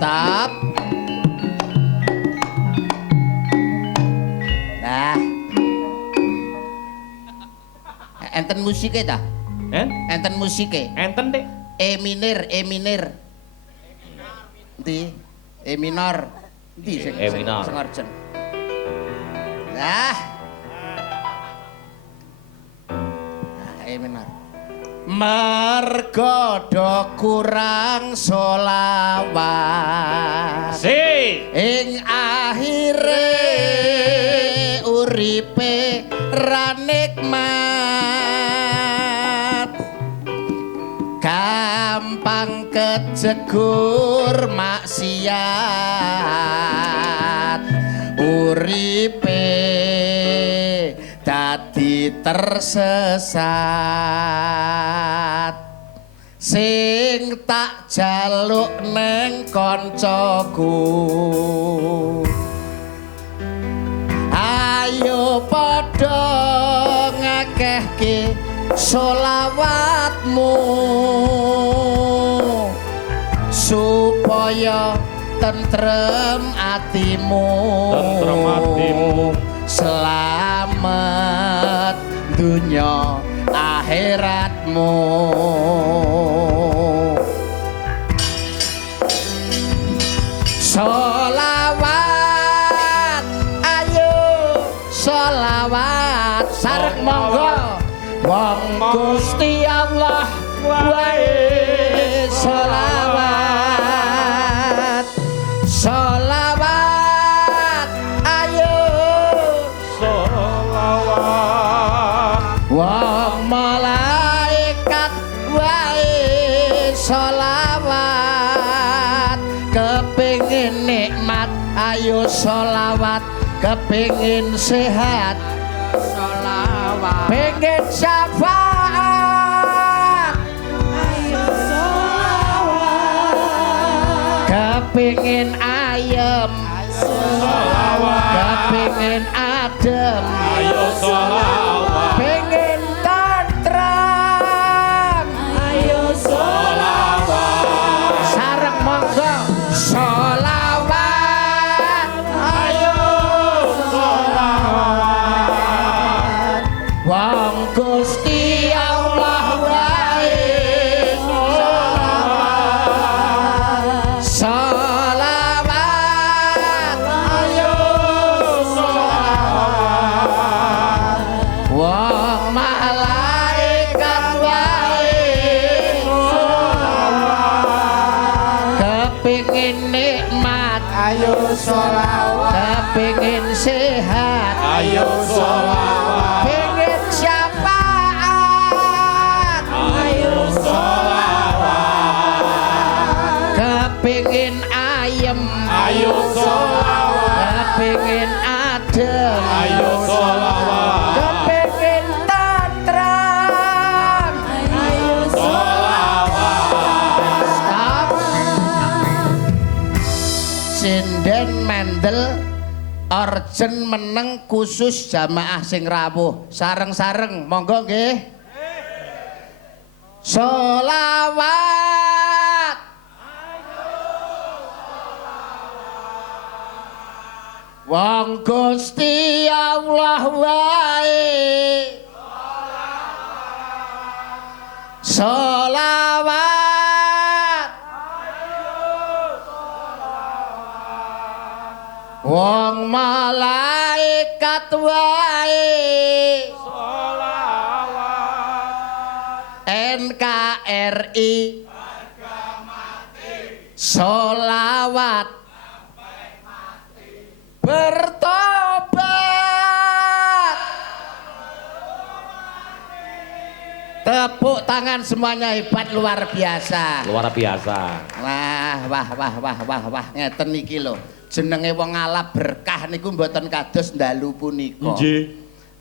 Stop. Nah. Enten musike ta? Enten musike. Enten, Dik. E minor. Ndi? E minor. Ndi sing E minor. Sing urgen. Nah. E minor. Merga do kurang solawat. Ing akhire uripe ra nikmat. Gampang kejegur maksiat. Uripe dadi tersesat. Sing tak jaluk neng koncoku, ayo padha ngakehke sholawatmu supaya tentrem atimu, selamat dunya akhiratmu. Sholawat, ayo sholawat, sarek monggo wong Gusti Allah wae sholawat. Sholawat, ayo Sholawat. wong malaikat wae sholawat. Kepingin nikmat ayo sholawat, kepingin sehat sholawat, pengen syafaat ayo sholawat, kepingin ayem sholawat, kepingin adem Ayo sholawat. pengen tantram ayo Sholawat. sareng monggo sholawat, ayo Sholawat. wong Gusti Allah wae sholawat. Sholawat, ayo Sholawat. wong malaikat wae sholawat. Kepingin nikmat ayo sholawat, kepingin sehat Ayo sholawat. pengen syafaat Ayo sholawat. kepingin ayem Ayo sholawat. kepingin adem Ayo sholawat. kepingin tantram ayo Sholawat. stop. Sinden mendel urgen meneng khusus jamaah sing rawuh sareng-sareng monggo nggih. Sholawat, wong Gusti Allah wae sholawat, wong malaikat wae NKRI sholawat bertobat. Tepuk tangan semuanya, hebat luar biasa. Luar biasa. Wah, ngeten iki lho. Jenenge wong ngalap berkah niku mboten kados ndalu punika. Nggih.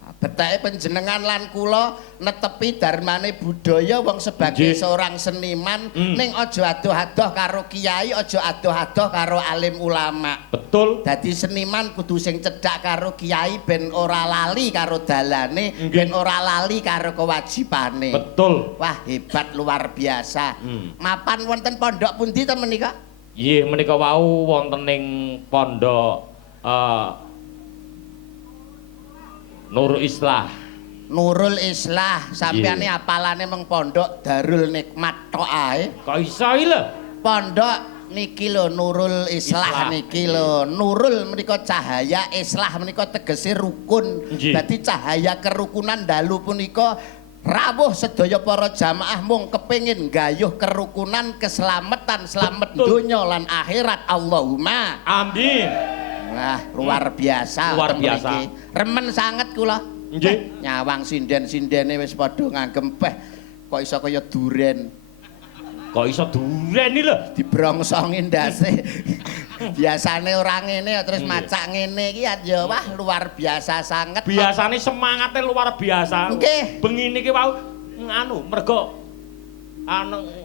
Betake panjenengan lan kula netepi darmane budaya wong sebagai seorang seniman ning aja adoh-adoh karo kiai, aja adoh-adoh karo alim ulama. Betul. Dadi seniman kudu sing cedhak karo kiai ben ora lali karo dalane, ben ora lali karo kewajibane. Betul. Wah, hebat luar biasa. Mapan wonten pondok pundi ten menika? Nggih menika wau wonten ing pondok Nurul Islah. Nurul Islah, sampeyan apalane meng pondok Darul Nikmat tok ae. Kok iso iki lho? Pondok niki lho Nurul Islah niki lho. Nurul menika cahaya, Islah menika tegese rukun. Dadi cahaya kerukunan dalu punika rawuh sedaya para jamaah mung kepengin gayuh kerukunan, keselamatan, slamet donya lan akhirat. Allahumma amin. Wah, luar biasa. Luar biasa. Remen sanget kula. Nggih. Nyawang sinden-sindene wis padha nganggem peh kok iso kaya duren. Kok iso duren iki lho? Dibrongsongi ndase. Biasane ora ngene terus macak ngene iki ya wah luar biasa sanget. Biasane semangate luar biasa. Nggih. Bengi niki wau anu mergo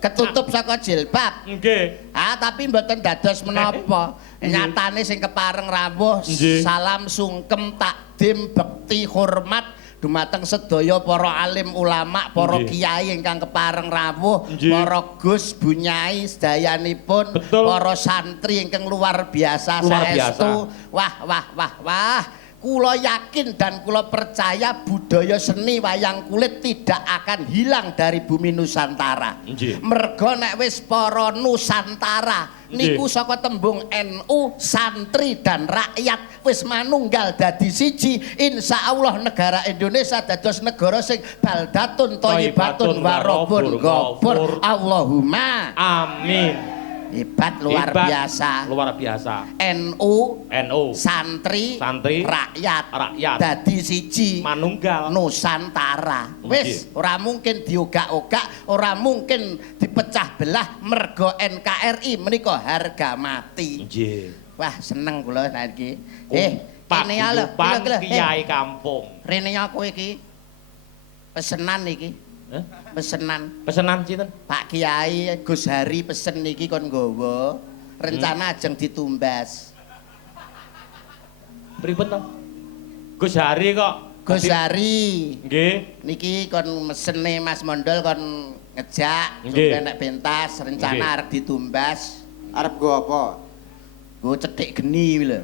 ketutup saka jilbab. Nggih. Ah tapi mboten dados menapa. Nyatane sing kepareng rawuh salam sungkem takdim bekti hormat dumateng sedaya para alim ulama, para kiai ingkang kepareng rawuh, para Gus Bunyai sedayanipun, para santri ingkang luar biasa saestu. Wah. Kula yakin dan kula percaya budaya seni wayang kulit tidak akan hilang dari bumi Nusantara. Mergo nek wis para Nusantara niku saka tembung NU, santri dan rakyat wis manunggal dadi siji, insyaallah negara Indonesia dados negara sing baldatun thayyibatun warabun ghafur. Allahumma amin. Hebat luar biasa. Luar biasa. NU, santri, rakyat, dadi siji, manunggal Nusantara. Wis ora mungkin diogak-ogak, ora mungkin dipecah belah mergo NKRI menika harga mati. Nggih. Wah, seneng kula saiki. Kene ya lho, Kiai kampung. Rene kowe iki pesenan iki. Pesenan sinten? Pak Kiai Gus Hari pesen niki kon nggawa rencana ajeng ditumbas. Pripun to? Gus Hari kok. Gus Hari. Nggih. Niki kon mesene Mas Mondol kon ngejak sampe nek pentas rencana arep ditumbas. Arep nggo apa? Nggo cethik geni lho.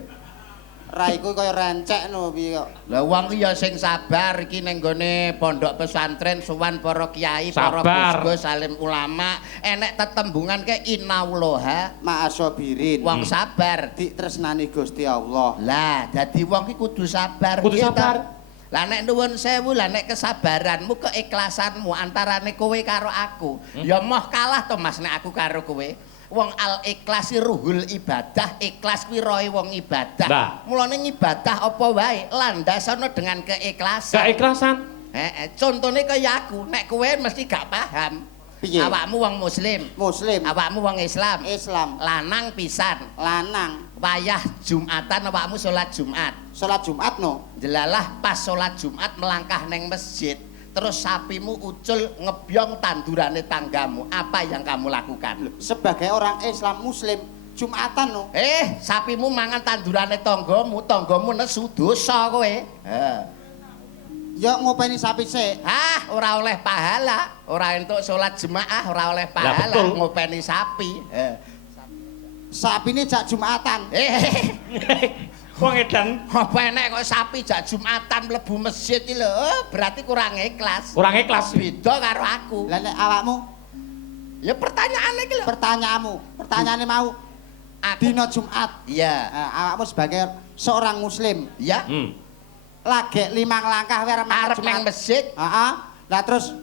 Raiku kaya rencek no piye kok. Lah wong ki ya sing sabar iki ning gone pondok pesantren sowan para kiai, para gus-gus alim ulama, enek tetembungan ke innallaha ma'asabirin. Wong sabar ditresnani Gusti Allah. Lah dadi wong ki kudu sabar. Kudu sabar. Lah nek nuwun sewu, lah nek kesabaranmu, keikhlasanmu antarane kowe karo aku, ya moh kalah to Mas nek aku karo kowe. Wong al ikhlasi ruhul ibadah, ikhlas kuwi roe wong ibadah. Mulane ibadah apa wae landasana dengan keikhlasan. Keikhlasan. Contone kaya aku, nek kowe mesti gak paham. Piye? Awakmu wong muslim. Muslim. Awakmu wong Islam. Islam. Lanang pisan. Lanang. Wayah Jumatan awakmu salat Jumat. Salat Jumat no. Jelalah pas salat Jumat melangkah neng masjid. Terus sapimu ucul ngebyong tandurane tanggamu. Apa yang kamu lakukan? Sebagai orang Islam Muslim, Jumatan no. Sapimu mangan tandurane tanggamu nesu dosa kowe. Ya ngopeni sapi sik. Ora oleh pahala, ora entuk salat jemaah, ora oleh pahala ngopeni sapi. Sapine jak Jumatan. Wong edan apa enek kok sapi jak Jumatan mlebu masjid iki lho, berarti kurang ikhlas. Kurang ikhlas beda karo aku. Lah nek awakmu? Ya pertanyaane iki lho. Pertanyaane mau. Dina Jumat. Iya. Awakmu sebagai seorang muslim, ya? Lagi 5 langkah arep nang masjid. Heeh. Lah terus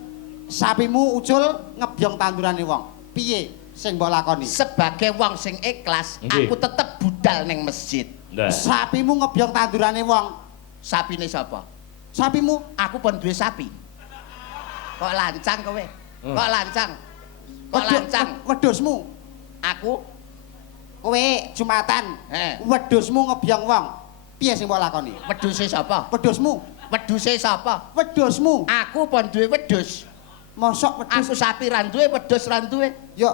sapimu ucul ngebyong tandurane wong. Piye sing mbok lakoni? Sebagai wong sing ikhlas, aku tetep budal ning masjid. Sapimu ngebyong tandurane wong. Sapine sapa? Sapimu? Aku pun duwe sapi. Kok lancang kowe? Kok lancang? Kok lancang? Wedhusmu. Aku kowe Jumatan. Wedhusmu ngebyong wong. Piye sing mbok lakoni? Wedhuse sapa? Wedhusmu. Wedhuse sapa? Wedhusmu. Aku pun duwe wedhus. Mosok wedhus? Aku sapi ra duwe, wedhus ra duwe. Yo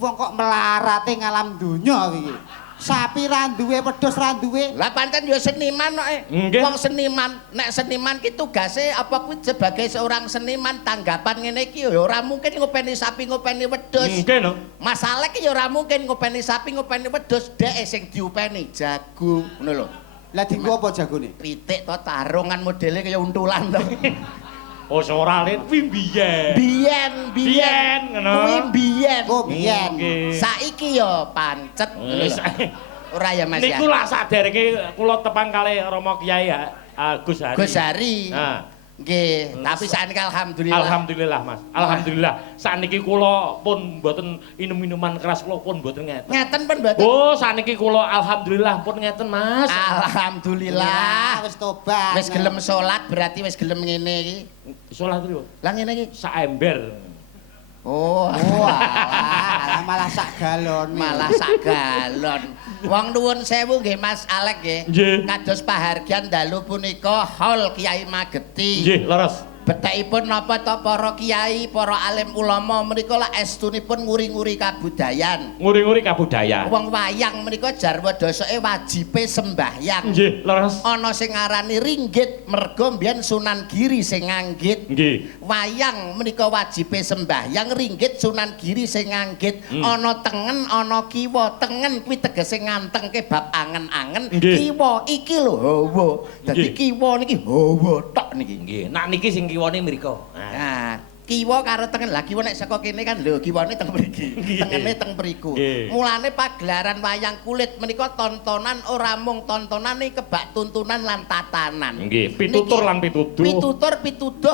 wong kok melarate ngalam donya iki. Sapi ra duwe, wedhus ra duwe. Lah pancen ya seniman kok. Wong seniman, nek seniman ki tugase apa kuwi sebagai seorang seniman tanggapan ngene iki ya ora mungkin ngopeni sapi ngopeni wedhus. Mungkin no. Mas Alek ki ya ora mungkin ngopeni sapi ngopeni wedhus, dhek sing diupeni jago ngono lho. Lah dienggo apa jagone? Kritik to tarungan modele kaya untulan to. Oh ora len kuwi biyen. Biyen ngono. Kuwi biyen. Oh biyen. Saiki ya pancet. Ora ya Mas ya. Niku lak saderenge kula tepang kalih Rama Kyai Gus Hari. Gus Hari. Nah. Nggih, tapi sakniki alhamdulillah. Alhamdulillah Mas. Alhamdulillah. Sakniki kula pun mboten minum-minuman keras kula pun mboten ngeten. Ngeten pun mboten. Oh, sakniki kula alhamdulillah pun ngeten Mas. Alhamdulillah. Wis tobat. Wis gelem salat berarti wis gelem ngene iki. Salat riyo. Lah ngene iki Sak ember. Oh, alah malah sak galon. malah sak galon. Wong nuwun sewu nggih Mas Alek nggih. Nggih. Kados pahargyan dalu punika Hol Kiai Mageti. Nggih, leres. Betekipun napa to para kiai, para alim ulama menika lak estunipun nguri-nguri kabudayan. Nguri-nguri kabudayan. Wong wayang menika jarwa dosake wajibe sembahyang. Nggih, leres. Ana sing ngarani ringgit merga mbiyen Sunan Giri sing nganggit. Nggih. Wayang menika wajibe sembahyang, ringgit Sunan Giri sing nganggit. Ana tengen, ana kiwa. Tengen kuwi tegese ngantengke bab angen-angen. Kiwa iki lho hawa. Dadi kiwa niki hawa tok niki. Nggih, nak niki sing kiwane mriko. Nah, kiwa karo tengen. Lah kiwa nek saka kene kan lho kiwane teng mriki. Tengene teng mriku. Mulane pagelaran wayang kulit menika tontonan ora mung tontonan ning kebak tuntunan lan tatanan. Nggih, pitutur lan pituduh.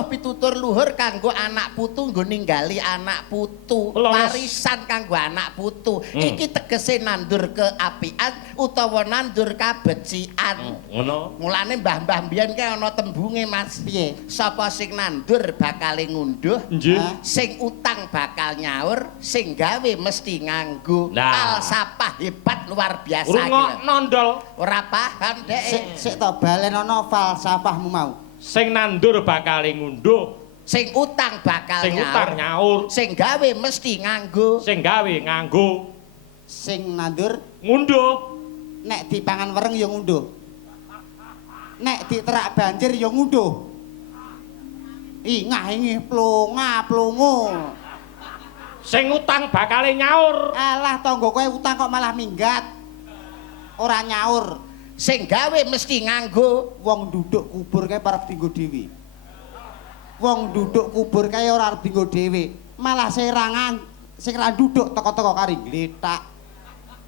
Pitutur luhur kanggo anak putu nggo ninggali anak putu. Warisan kanggo anak putu. Iki tegese nandur keapian utawa nandur kabecikan. Ngono. Mulane mbah-mbah mbiyen ki ana tembunge Mas. Piye? Sapa sing nandur bakal ngunduh, Nggih. sing utang bakal nyaur, sing gawe mesti nganggo. Nah. Falsafah hebat luar biasa iki. Rungok nondol. Ora paham dek. Sik to balenono falsafahmu mau. Sing nandur bakal ngunduh, Sing utang bakal sing utang nyaur, sing gawe mesti nganggo. sing gawe nganggo, Sing nandur ngunduh. nek dipangan wereng ya ngunduh. Nek diterak banjir ya ngunduh. Ingah ingi plongo. Sing utang bakal nyaur. Alah tangga kowe utang kok malah minggat. Ora nyaur. Sing gawe mesti nganggo. Wong duduk kubur kae parep dienggo dhewe. Wong duduk kubur kae ora arep dienggo dhewe. Malah serangan sing ra duduk teko-teko kari gletak.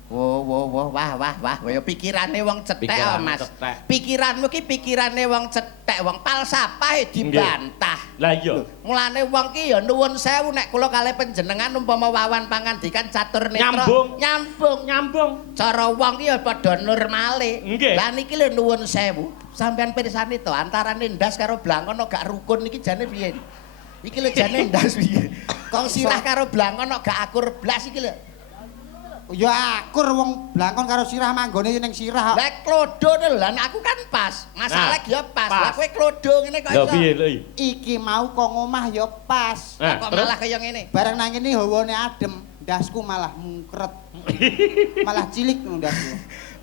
Wah, ya pikirane wong cetek Mas. Pikiranmu ki pikirane wong cetek, wong falsafahe dibantah. Lah iya. Mulane wong ki ya nuwun sewu nek kula kalih panjenengan umpama wawan pangandikan catur netra. Nyambung. Cara wong ki ya padha normale. Lah niki lho nuwun sewu. Sampeyan pirsani to antarane ndas karo blangkon gak rukun niki jane piye? Iki lho jane ndas piye? Kok sirah karo blangkon gak akur blas iki lho. Ya akur wong blangkon karo sirah manggone ning sirah. Lah klodo lho, lah aku kan pas. Masalah ya pas. Lah kowe klodo ngene kok iso. Lah piye lho? Iki mau kok ngomah ya pas. Kok malah kaya ngene. Bareng nang kene hawane adem, ndasku malah mungkret. Malah cilik ngono ndasku.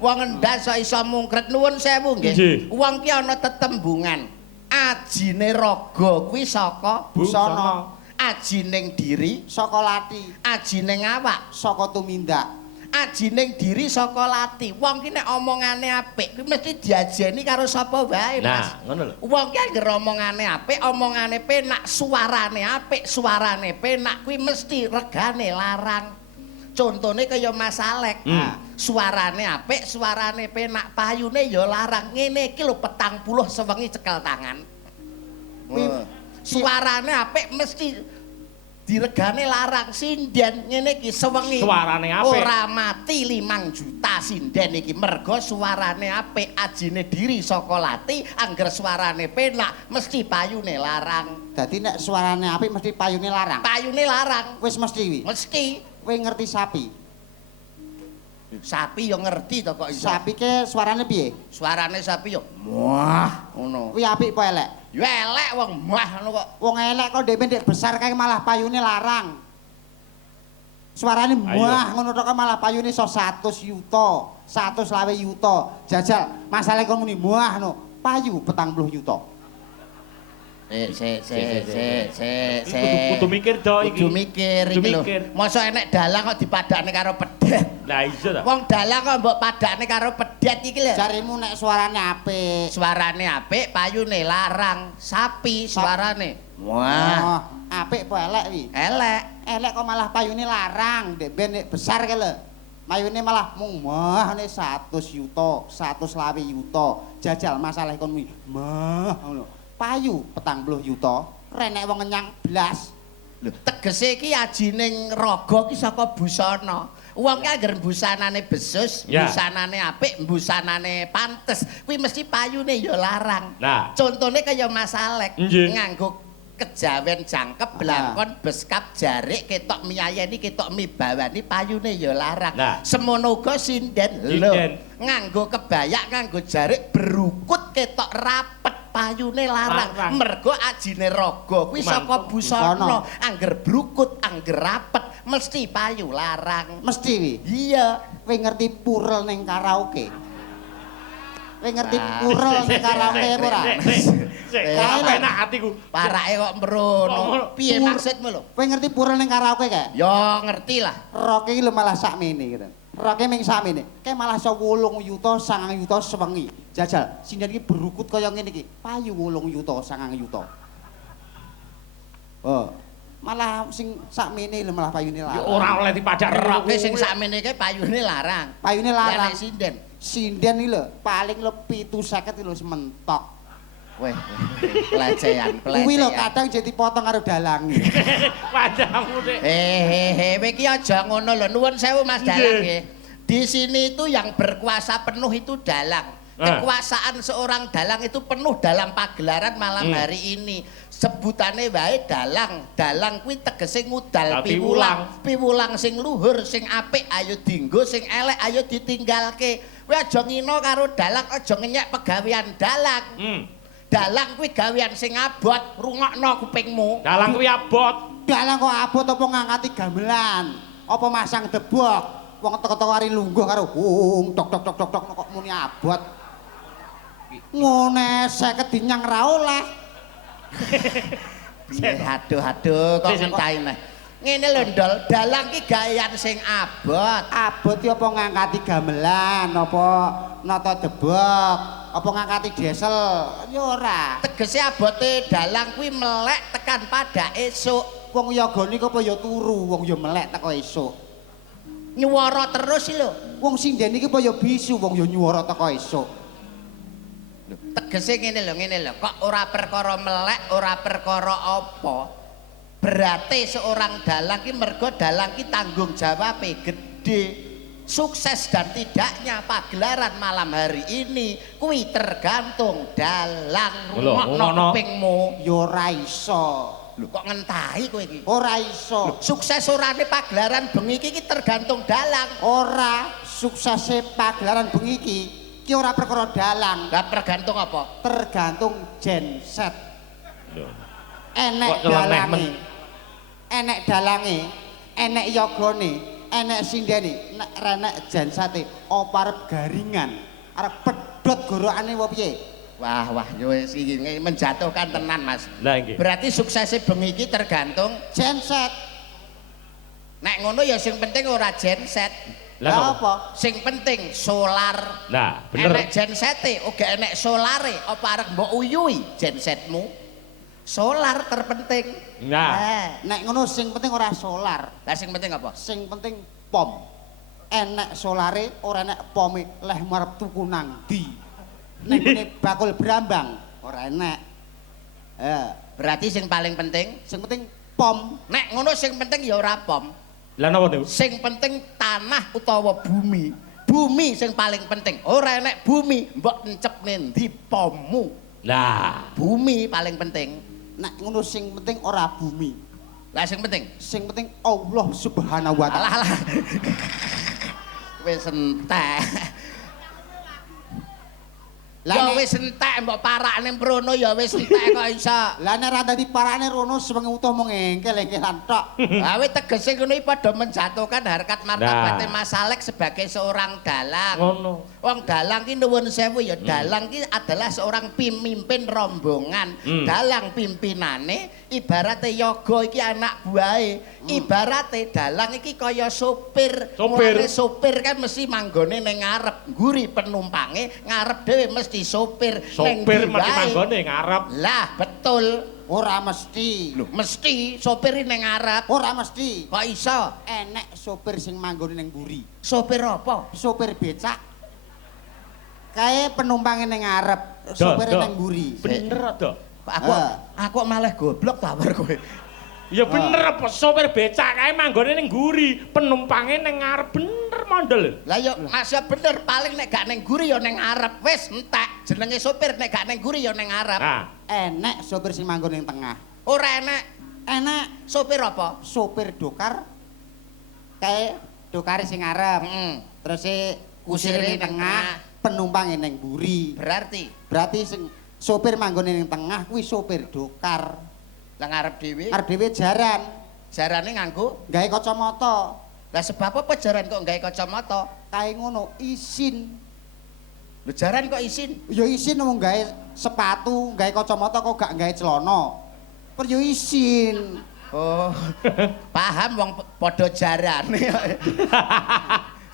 Wong ndas kok iso mungkret nuwun sewu nggih. Wong ki ana tetembungan. Ajine raga kuwi saka busana. Ajining diri saka lati, ajining awak saka tumindak, ajining diri saka lati. Wong ki nek omongane apik kuwi mesti diajeni karo sapa wae Mas. Nah, ngono lho. Wong ki anggere omongane apik, omongane penak, suarane apik, suarane penak kuwi mesti regane larang. Contone kaya Mas Alek. Suarane apik, suarane penak, payune ya larang. Ngene iki lho 40 sewengi cekel tangan. Suarane apik mesti diregane larang sinden ngene iki sewengi. Suarane apik. Ora mati 5 juta sinden iki merga suarane apik, ajine diri saka lati, angger suarane penak mesti payune larang. Dadi nek suarane apik mesti payune larang. Payune larang. Wis mesti wi. Mesti. Kowe ngerti sapi? Sapi yo ngerti to kok iso. Sapi ke suarane piye? Suarane sapi yo wah ngono. Kuwi apik apa elek? Yo elek wong wah ngono kok. Wong elek kok dhewe ndek besar kae malah payune larang. Suarane muah ngono tok malah payune iso 100 yuta, 120 yuta. Jajal, masalah kon muni muah no, payu 40 yuta. Kudu mikir do iki. Kudu mikir iki lho. Mosok enek dalang kok dipadakne karo pedet. Lah iya ta. Wong dalang kok mbok padakne karo pedet iki lho. Jarimu nek suarane apik. Suarane apik, payune larang, sapi suarane. Wah, apik apa elek wi? elek. Elek kok malah payune larang, ndek ben nek besar ke lho. Mayune malah mung mah ne 100 yuta, 120 yuta. Jajal masalah kon kuwi. Mah ngono. Payu 40 yuta, renek wong ngenyang blas. Lho, tegese iki ajining raga ki saka busana. Wong ki anggere busanane besus, busanane apik, busanane pantes, kuwi mesti payune ya larang. Nah, contone kaya Mas Alek nganggo kejawen jangkep blangkon beskap jarik ketok miyayeni ketok mibawani payune ya larang. Nah. Semono uga sinden lho. Nganggo kebayak nganggo jarik berukut ketok rapet payune larang. Mergo ajine raga kuwi saka busana. Angger brukut, angger rapet mesti payu larang. Mesti wi. Iya, Kowe ngerti purel ning karaoke? Kowe ngerti purel ning karaoke ora? enak atiku. parake kok mrono. Piye maksudmu lho? Kowe ngerti purel ning karaoke kae? Ya ngerti lah. Roke iki lho malah sakmene gitu. Roke ming sakmene. Kae malah iso 8 yuta, 9 yuta sewengi. Jajal, sinden iki berukut kaya ngene iki. Payu 8 yuta, 9 yuta. Oh. Malah sing sakmene lho malah payune larang. Ya ora oleh dipadak Roke sing sakmene iki payune larang. Payune larang. Nek sinden. Sinden iki lho paling lho 750 lho sementok. Weh, pelecehan. Kuwi lho kadang jadi potong karo dalang. Padahmu Dik. Kowe iki aja ngono lho. Nuwun sewu Mas Dalang nggih. Di sini itu yang berkuasa penuh itu dalang. Kekuasaan seorang dalang itu penuh dalam pagelaran malam hari ini. Sebutannya wae dalang. Dalang kuwi tegese ngudal piwulang. Piwulang sing luhur, sing apik ayo dienggo, sing elek ayo ditinggalke. Kowe aja ngino karo dalang, aja ngenyek pegawean dalang. Dalang kuwi gawean sing abot, rungokno kupingmu. Dalang kuwi abot. Dalang kok abot apa ngangkati gamelan? Apa masang debok? Wong teko-teko ari lungguh karo tok tok tok tok tok kok muni abot. Ngone 50 dinyang ra oleh. Aduh kok ngenteni neh. Ngene lho Ndol, dalang ki gawean sing abot. Abot ki apa ngangkati gamelan, apa nata debok, apa ngangkati desel? Ya ora. Tegese abote dalang kuwi melek tekan pada esuk. Wong yagane kok apa ya turu, wong ya melek teko esuk. Nyuwara terus lho. Wong sinden iki apa ya bisu, wong ya nyuwara teko esuk. Tegese ngene lho, kok ora perkara melek, ora perkara apa. Berarti seorang dalang ki mergo dalang ki tanggung jawabe gede. Sukses dan tidaknya pagelaran malam hari ini kuwi tergantung dalang rungokno kupingmu. Ya ora iso. Lho kok ngentahi kowe iki? Ora iso. Sukses orane pagelaran bengi iki tergantung dalang. Ora suksese pagelaran bengi iki ki ora perkara dalang. Lah tergantung apa? Tergantung genset. Lho. Enek dalange. Enek dalange, enek yogane, enek sindene, nek renek jensate apa arep garingan, arep pedhot gorokane apa piye? Wah yo wis iki menjatuhkan tenan Mas. Lah nggih. Berarti suksese bengi iki tergantung Genset. nek ngono ya sing penting ora genset. Lah apa? Sing penting solar. Nah, bener. Enek gensete, uga enek solare. Apa arep mbok uyui gensetmu? Solar terpenting. Nah, nek ngono sing penting ora solar. Lah sing penting apa? Sing penting pom. Enek solare, ora enek pome, leh marep tuku nang ndi? Nek ngene bakul brambang, ora enek. Berarti sing paling penting, Sing penting pom. nek ngono sing penting ya ora pom. lah napa niku? Sing penting tanah utawa bumi. Bumi sing paling penting. Ora enek bumi, mbok encepne ndi pommu. Lah, Bumi paling penting. Nek ngono sing penting ora bumi. Lah sing penting. Sing penting Allah Subhanahu wa taala. Alah. Wis entek. Ya wis entek mbok parakne mrono ya wis entek kok iso. Lah nek ra dadi parakne rono sewengi utuh mung engkel-engkelan tok. Ha wis tegese ngono iki padha menjatuhkan harkat martabate Mas Alek sebagai seorang dalang. Ngono. Wong dalang ki nuwun sewu ya dalang ki adalah seorang pemimpin rombongan. Dalang pimpinane ibarate yoga iki anak buahe. Ibarate dalang iki kaya sopir. Mulane sopir kan mesti manggone ning ngarep, ngguri penumpange ngarep dhewe mesti sopir. Sopir mesti manggone ngarep. Lah, betul. Ora mesti. Lho, mesti sopir ning ngarep. Ora mesti. Kok iso? Enek sopir sing manggone ning mburi. Sopir apa? Sopir becak. Kae penumpange ning ngarep, sopire ning mburi. Bener to? Aku malah goblok tawar kowe. Ya bener apa sopir becak kae manggone ning nguri, penumpange ning ngarep bener mondel. Lah ya masih bener paling nek gak ning nguri ya ning ngarep. Wis entek jenenge sopir nek gak ning nguri ya ning ngarep. Enek sopir sing manggon ning tengah. Ora enek. Enek sopir apa? Sopir dokar. Kae dokare sing ngarep. Terus kusire ning tengah, penumpange ning mburi. Berarti sing sopir manggone ning tengah kuwi sopir dokar. Lah ngarep dhewe? Arep dhewe jaran. Jarane nganggo gawe kacamata. Lah sebab apa jaran kok gawe kacamata? Kae ngono, isin. Lho jaran kok isin? Ya isin wong gawe sepatu, gawe kacamata kok gak gawe celana. Per yo isin. Oh. Paham wong padha jarane.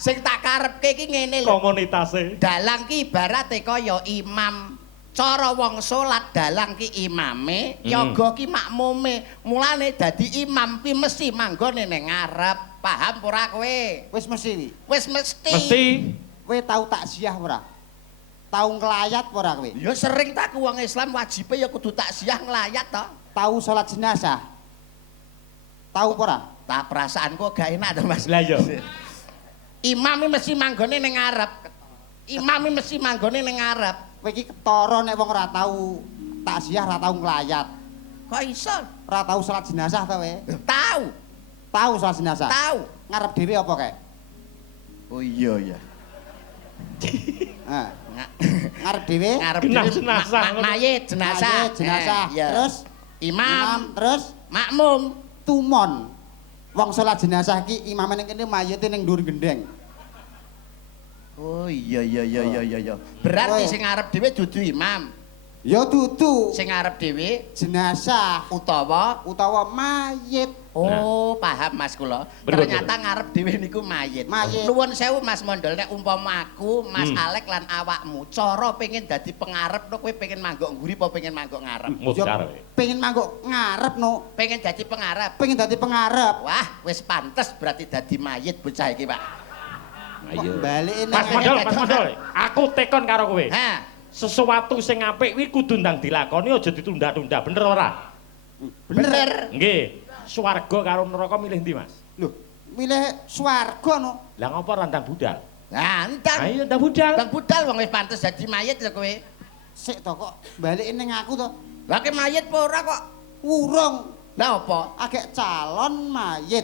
Sing tak karepke iki ngene lho. Komunitase. Dalang ki ibarate kaya imam. Cara wong salat dalang ki imame, yoga ki makmume. Mulane dadi imam ki mesti manggone ning ngarep. Paham ora kowe? Wis mesti. Wis mesti. Mesti. Kowe tau takziah ora? Tau nglayat ora kowe? Ya sering tak wong Islam wajibe ya kudu takziah nglayat to. Tau salat jenazah? Tau ora? Tak perasaanku gak enak to Mas. Lah ya. Imam mesti manggone ning ngarep. Imam mesti manggone ning ngarep. Kowe iki ketara nek wong ora tau takziah, ora tau nglayat. Kok iso? Ora tau salat jenazah ta kowe? Tau. Tau salat jenazah? Tau. Ngarep dhewe apa kae? Oh iya ya. Ngarep dhewe? Ngarep dhewe jenazah. Mayit jenazah. Jenazah. Terus imam, terus makmum, tumon. Wong salat jenazah ki imame ning kene mayite ning dhuwur gendeng. Oh iya. Berarti sing ngarep dhewe dudu imam. Ya dudu. Sing ngarep dhewe jenazah utawa mayit. Oh, paham Mas kula. Ternyata ngarep dhewe niku mayit. Nuwun sewu Mas Mondol nek umpama aku, Mas Alek lan awakmu cara pengen dadi pengarep no kowe pengen manggok ngguri apa pengen manggok ngarep? Pengen manggok ngarep no. Pengen dadi pengarep. Pengen dadi pengarep. Wah, wis pantes berarti dadi mayit bocah iki, Pak. Ayo. Balik Mas Mondol, aku tekon karo kowe. Ha. Sesuatu sing apik kuwi kudu ndang dilakoni aja ditunda-tunda, bener ora? Bener. Nggih. Swarga karo neraka milih ndi, Mas? Lho, milih swarga no. Lah ngopo ora ndang budal? Nah, entang. Ayo ndang budal. Ndang budal wong wis pantes dadi mayit lho kowe. Sik to kok balik ning aku to. Lah ke mayit apa ora kok? Urung. Lah apa? Agek calon mayit.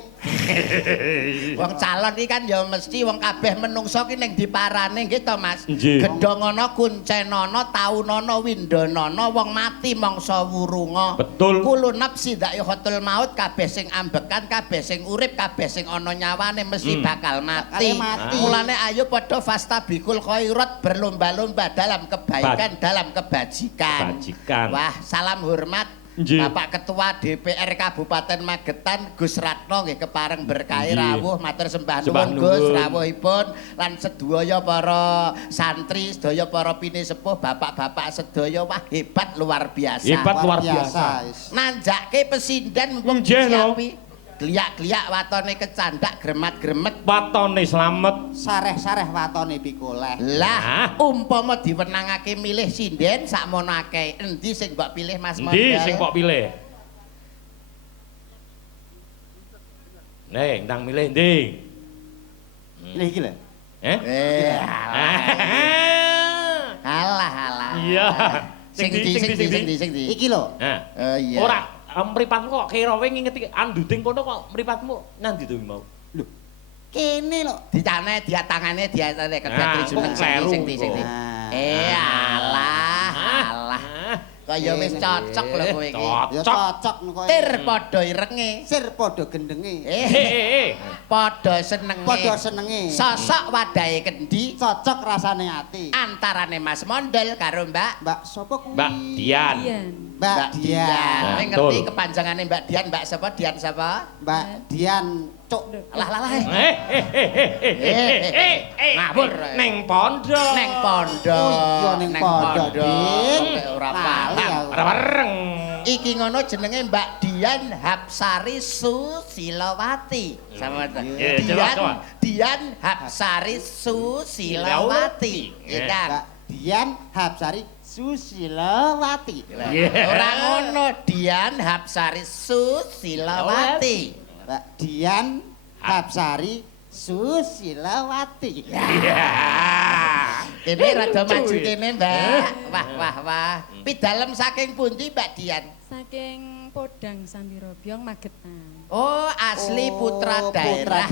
Wong calon iki kan ya mesti wong kabeh menungso ki ning diparane nggih to Mas. Gedhong ana kuncenana taunana windanana wong mati mangsa wurunga. Betul. Kulo nafsi dha'iqatul maut kabeh sing ambekan kabeh sing urip kabeh sing ana nyawane mesti bakal mati. Mulane ayo padha fastabiqul khairat berlomba-lomba dalam kebaikan dalam kebajikan. Wah, salam hormat Bapak Ketua DPR Kabupaten Magetan Gus Ratno nggih kepareng berkah rawuh matur sembah nuwun Gus rawuhipun lan sedaya para santri sedaya para pinisepuh bapak-bapak sedaya wah hebat luar biasa. Hebat luar biasa. Nanjake pesinden mumpung disiapi. Gliak-gliak watone kecandak gremat-gremet watone slamet sareh-sareh watone pikoleh. Lah umpama diwenangake milih sinden sakmono akeh endi sing mbok pilih Mas Mondol? Endi sing mbok pilih? Nek ndang milih endi? Milih iki lho. Alah. Iya. Sing di. Iki lho. Iya. Ora mripatmu kok kira wingi ngeti anduting kono kok mripatmu nandi to mau. Lho. Kene lho. Dicane dia tangane dia kedhe jeneng sing di. Alah. Kaya wis cocok lho kowe iki. Ya cocok kowe. Tir padha irenge. Sir padha gendenge. Padha senenge. Padha senenge. Sosok wadahe kendi Cocok rasane ati. antarane Mas Mondol karo Mbak sapa kuwi? Mbak Dian. Mbak Dian. Kowe ngerti kepanjangane Mbak Dian, Mbak sapa? Dian sapa? Mbak Dian cuk. Lah. Ngawur neng pondok. Neng pondok. Oh iya ning pondok, Din. Ora paham. Ora wereng. Iki ngono jenenge Mbak Dian Hapsari Susilawati. Sama to. Dian Hapsari Susilawati. Iya. Mbak Dian Hapsari Susilawati. Ora ngono, Dian Hapsari Susilawati. Mbak Dian Hapsari Susilawati. Kene rada maju kene, Mbak. Wah. Pidalem saking pundi, Mbak Dian? Saking Podang Sambirobyong Magetan. Oh, asli putra daerah.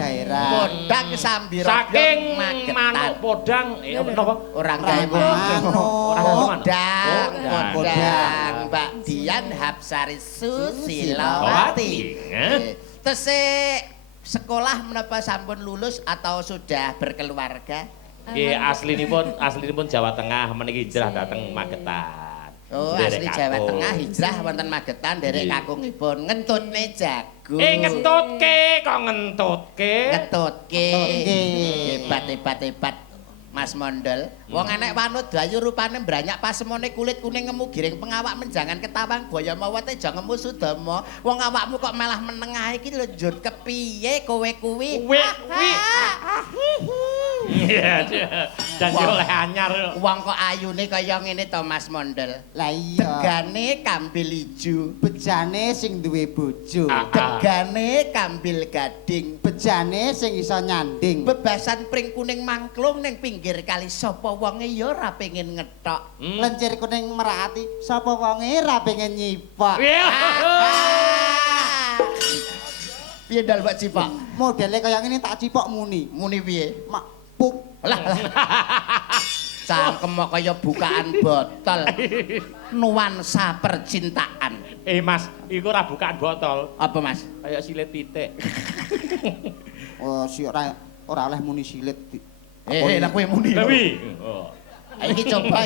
Podang Sambirobyong Saking Magetan. manuk Podang, napa? Orang gawe manuk. Podang. Mbak Dian Hapsari Susilawati. Terus sekolah menapa sampun lulus atau sudah berkeluarga? Nggih, aslinipun Jawa Tengah meniki hijrah dhateng Magetan. Oh, asli Jawa Tengah hijrah wonten Magetan derek kakungipun ngentutne jago. Ngentutke kok ngentutke. Ngentutke. Hebat. Mas Mondol. Wong enek wanut dayu rupane mbranyak pasemone kulit kuning ngemu giring pengawak menjangan ketawang boya mawate aja ngemu sudama. Wong awakmu kok malah meneng ae iki lho njur kepiye kowe kuwi? Iya, janji oleh anyar. Wong kok ayune kaya ngene to Mas Mondol. Lah iya. Degane kambil ijo, Bejane sing duwe bojo. degane kambil gading, Bejane sing iso nyanding. bebasan pring kuning mangklung ning pinggir kali sapa wonge ya ora pengin ngethok. Lencir kuning merati, sapa wonge ra pengen nyipok. Piye dal Pak Cipok? Modele kaya ngene tak cipok muni. Muni piye? Mak pup. Lah. Cangkem kok kaya bukaan botol. Nuansa percintaan. Mas, iku ora bukaan botol. Apa Mas? Kayak silet pitik. Oh, si ora oleh muni silit. Lah kowe muni. Oh. Iki coba.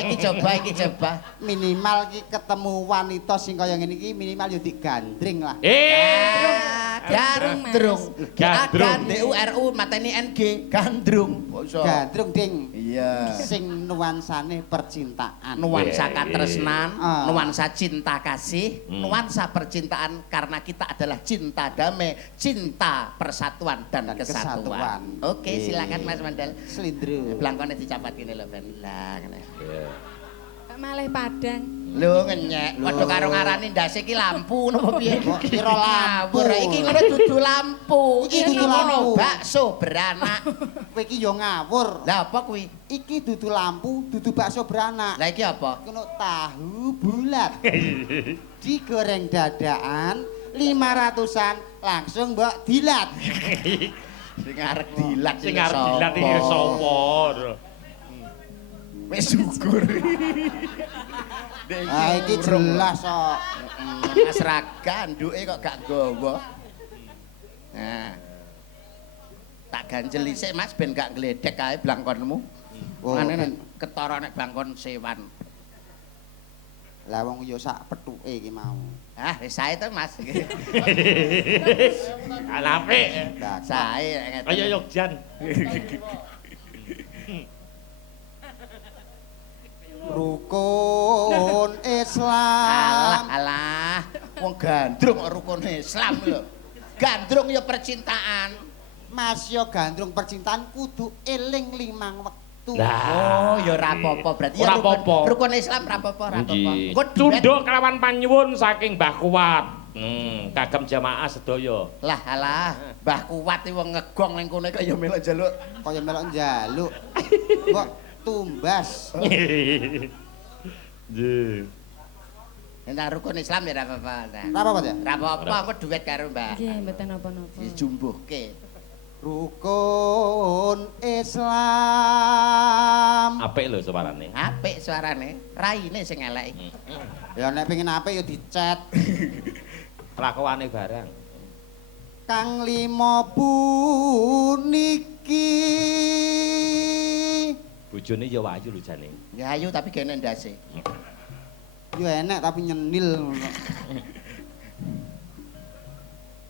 Minimal ki ketemu wanita sing kaya ngene iki minimal yo digandring lah. Gandrung. GANDRUNG mateni NG. Gandrung. Gandrung ding. Iya. Sing nuansane percintaan. Nuansa katresnan, nuansa cinta kasih, nuansa percintaan karena kita adalah cinta damai, cinta persatuan dan kesatuan. Oke, silakan Mas Mandal. Slindro. Blangkone dicapat kene lho Ben. Lah ngene. Pak Malih Padang. Lho ngenyek, padha karo ngarani ndase iki lampu napa piye? Kira lampu. Iki ngono dudu lampu. Iki dudu lampu. Bakso beranak. Kowe iki yo ngawur. Lah apa kuwi? Iki dudu lampu, dudu bakso beranak. Lah iki apa? Kono tahu bulat. Digoreng dadakan 500-an langsung mbok dilat. Sing arep dilat iki sapa? Wis syukur. Ah iki jelas kok. Mas Raga nduke kok gak nggawa. Nah. Tak ganjel isik Mas ben gak gledek kae blangkonmu. Mane nek ketara nek blangkon sewan. Lah wong yo sak pethuke iki mau. Ah, wis sae to Mas. Alape. Sae ngeten. Kaya Yogjan. Rukun Islam. Alah, wong gandrung kok rukun Islam lho. Gandrung ya percintaan. Mas yo gandrung percintaan kudu eling 5 wektu. Oh, ya ora apa-apa berarti. Ora apa-apa. Rukun Islam ora apa-apa, ora apa-apa. Engko Tunduk kelawan panyuwun saking Mbah Kuat. Kagem jamaah sedaya. Lah alah, Mbah Kuat iki wong ngegong ning kene kaya melok njaluk. Kaya melok njaluk. Kok tumbas. Nggih. Nek rukun Islam ya ora apa-apa. Ora apa-apa ya? Ora apa-apa, aku duet karo Mbak. Nggih, mboten napa-napa. Dijumbuhke. Rukun Islam Apik lho suarane. Apik suarane. Raine sing elek. Ya nek pengin apik ya dicet. Kelakuane barang. Kang lima puniki. Bojone ya wayu lho jane. Ya ayu tapi kene ndase. Ya enek tapi nyenil ngono.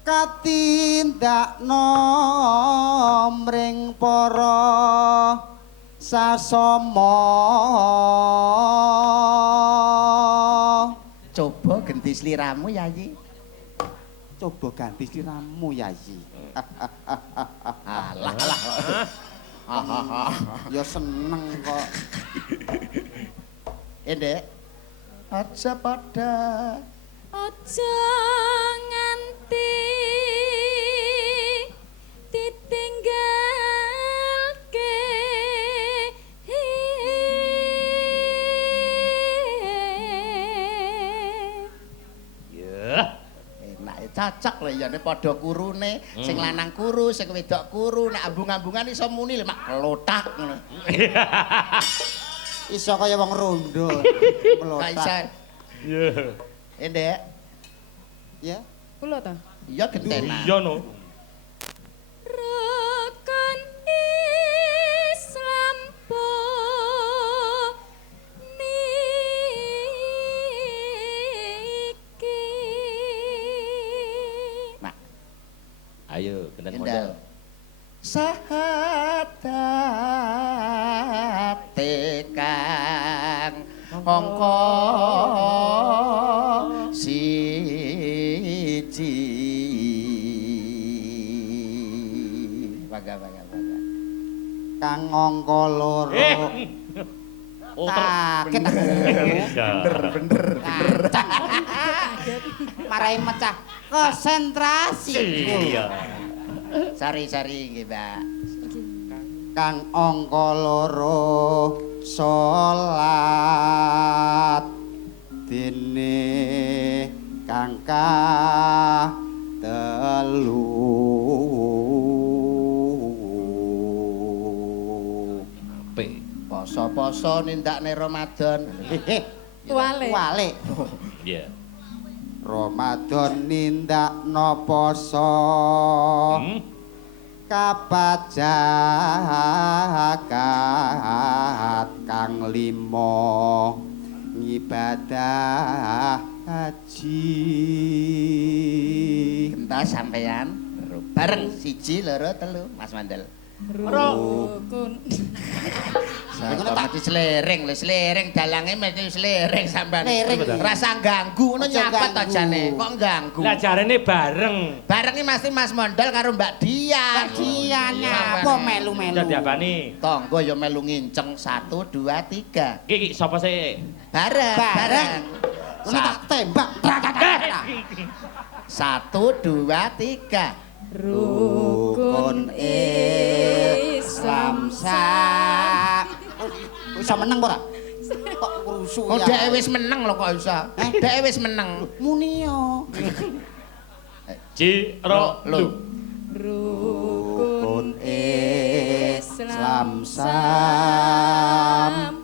Katindakno mring para sasama. Coba genti sliramu Yayi. Coba ganti sliramu Yayi. Alah alah. Ya seneng kok. Ndek. Aja padha Aja nganti ditinggalke. Ya. enak cocok lho ya nek padha kurune, sing lanang kuru, sing wedok kuru, nek ambung-ambungan iso muni lho mak klotak ngono. Iso kaya wong rondo. Gak iso. Ya. Ndek. Ya. Kula ta? Iya gentenan. Iya no. Rukun Islam niki. Mak, Ayo, genten Endal. modal. Sahatate kang angka siji. Bangga. Kang angka loro. Oh, Kaget aku. Bener. Marahi mecah konsentrasi. Iya. Sari nggih, Mbak. Kang angka loro salat dene kang telu. Apik. Poso-poso nindakne Ramadan. Wale. Iya. Ramadan nindakno poso. Kapajakat kang lima ngibadah haji. Entah sampean bareng siji loro telu Mas Mandel. Rukun. Ngono tak dislereng lho, slereng dalange mesti slereng sampean. Rasa ganggu ngono Aja nyapet ganggu. ajane. Kok ganggu? Lah jarene bareng. Bareng iki mesti Mas Mondol karo Mbak Dian. Dian apa melu-melu. Udah diapani? Tonggo ya melu nginceng 1 2 3. Iki sapa sih? Bareng. Ngono tak tembak. 1 2 3. Rukun Islam sak. Bisa meneng ora? Kok rusuh Oh, ya. dhek wis meneng lho kok iso. Dhek wis meneng. Muni yo. Ciro lu. Rukun Islam sam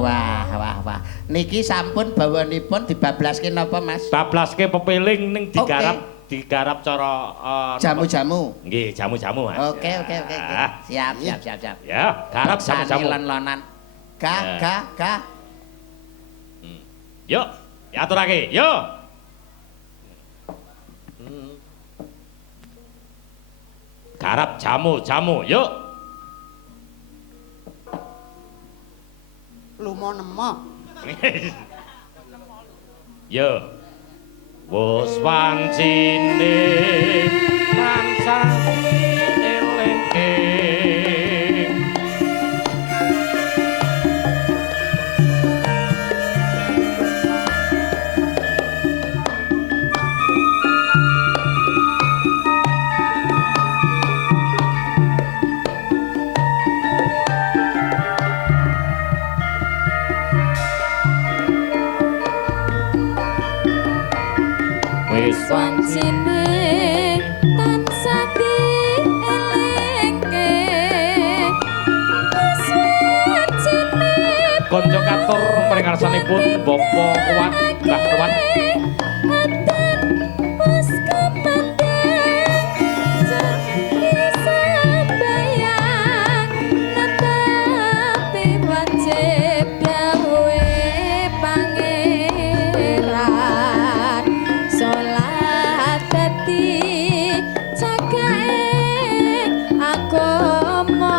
Wah. Niki sampun bawanipun dibablaske napa, Mas? Bablaske pepeling ning digarap cara Jamu-jamu. Nggih, jamu-jamu, Mas. Oke. Ah. Siap. Ya, garap jamu-jamu. Lon-lonan. Ga. Yuk, aturake. Yuk. Garap jamu-jamu, yuk. lumo nemo. Yo. Wos wancine tansah eleke. wis wancine tansah dielingke wis wancine konco katur pringarsanipun Bapak Kuat Mbah Kuat adan wis kemandang sambayang netapi wajib dawe pangeran salat dadi cagaing agama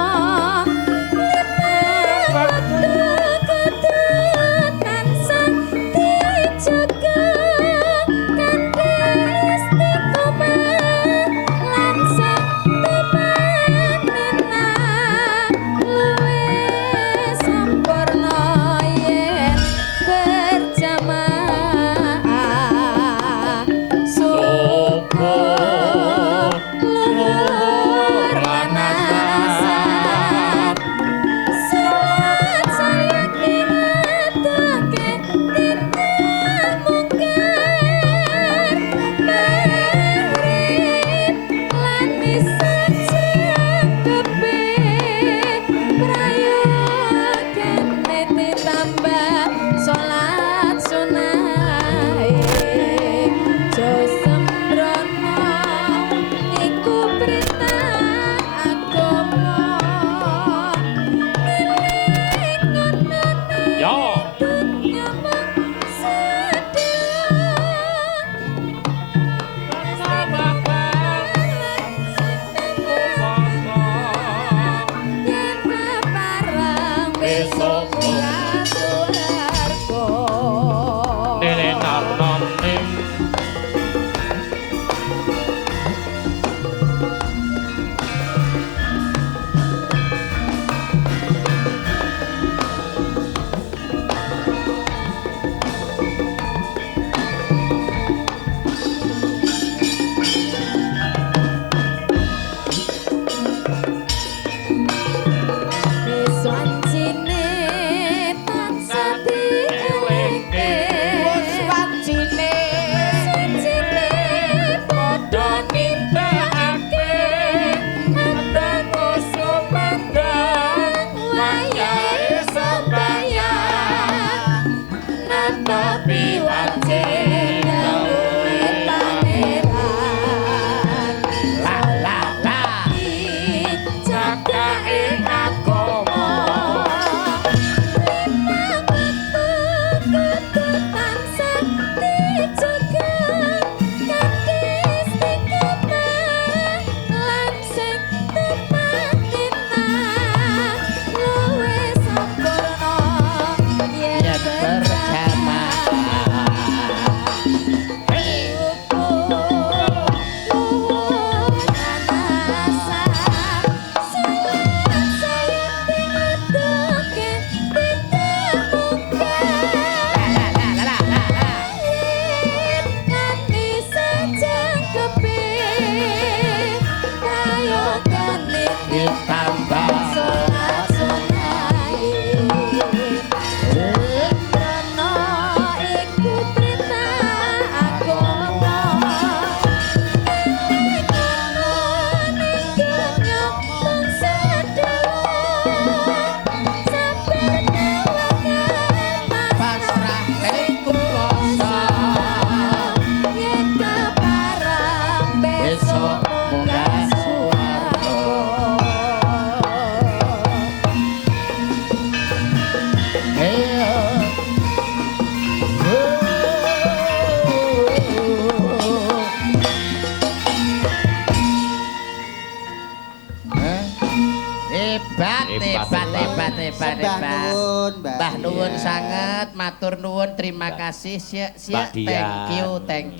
Mbah nuwun sanget, matur nuwun, terima kasih. Siap, thank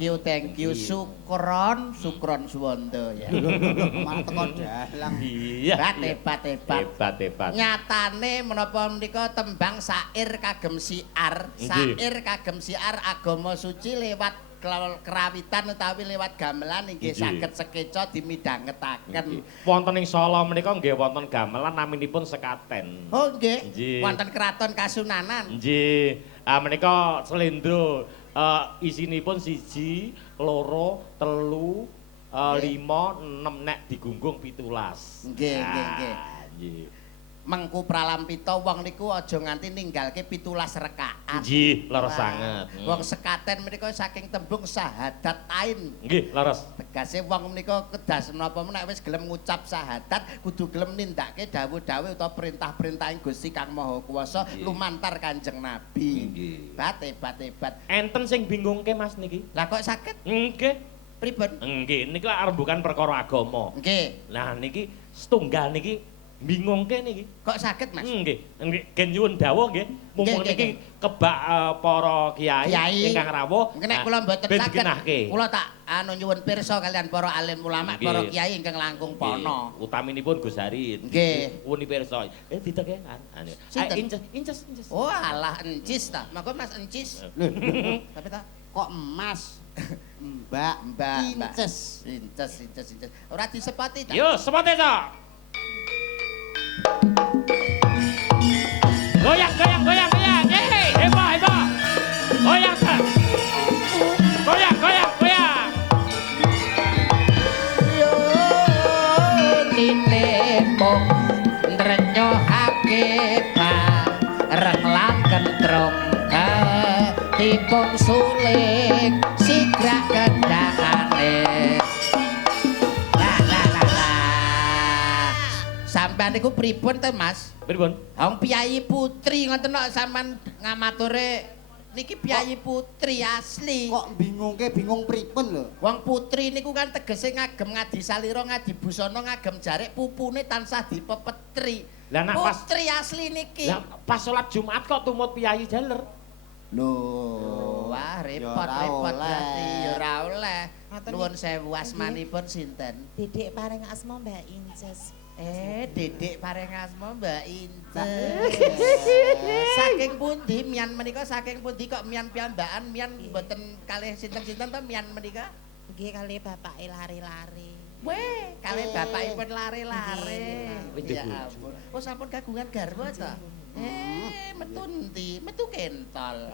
you. Sukron suwanda ya. Malah teko dalang. Iya. Hebat. Nyatane menapa menika tembang sair kagem siar, agama suci lewat kerawitan utawi lewat gamelan inggih saged sekeca dimidhangetaken. Wonten ing Solo menika nggih wonten gamelan naminipun sekaten. Oh nggih. Wonten kraton Kasunanan. Nggih. Menika Slendro isinipun 1, 2, 3, 5, 6 nek digunggung 17. Nggih, nggih. Mengku pralampita wong niku aja nganti ninggalke 17 rakaat. Nggih, leres sanget. Wong sekaten menika saking tembung syahadat tain. Nggih, leres. Tegese wong menika kedas menapa nek wis gelem ngucap syahadat kudu gelem nindakake dawuh-dawuh utawa perintah-perintahing Gusti Kang Maha Kuwasa lumantar Kanjeng Nabi. Nggih. Hebat. Enten sing bingungke Mas niki. Lah kok saged? Nggih. Pripun? Nggih, niki lak rembukan perkara agama. Nggih. Lah niki setunggal niki bingungke niki. Kok saged, Mas? Nggih, gen nyuwun dawuh nggih. Mumpung niki kebak para kiai ingkang rawuh. Nek kula mboten ben saged. dikenahke. Kula tak nyuwun pirsa kalian para alim ulama, para kiai ingkang langkung pono. Utaminipun Gus Harit. Nggih. Wuni pirsa. Ditekekan. Inces. Oh, alah encis ta. Monggo Mas encis. Tapi ta Kok emas? Mbak, inces. Ora disepati ta? Yo, sepote to. Goyang. Yeay, heboh. Goyang ta. Goyang. Yo tinembok ndrenyohake bareng lan kentrong dipun suling sigrak kendangane. Sampeyan niku pripun to, Mas? Pripun? Wong Piyayi Putri ngoten kok sampean ngamature niki Piyayi Putri asli. Kok bingung pripun lho? Wong putri niku kan tegese ngagem ngadi salira, ngadi busana, ngagem jarik pupune tansah dipepetri. Lah nek pas putri asli niki. Lah pas salat Jumat kok tumut piyayi jaler. Lho, wah repot berarti ya ora oleh. Nuwun sewu asmanipun sinten? Dedek paring asma Mbak Inces. Dedek paring asma Mbak Inces. Saking pundi mian menika saking pundi kok mian piyambakan mian mboten kalih sinten-sinten to mian menika? Nggih kalih bapake lari-lari. Weh, kalih bapakipun lari-lari. Ya ampun. Oh sampun kagungan garwa to? Metu ndi? Metu kentol.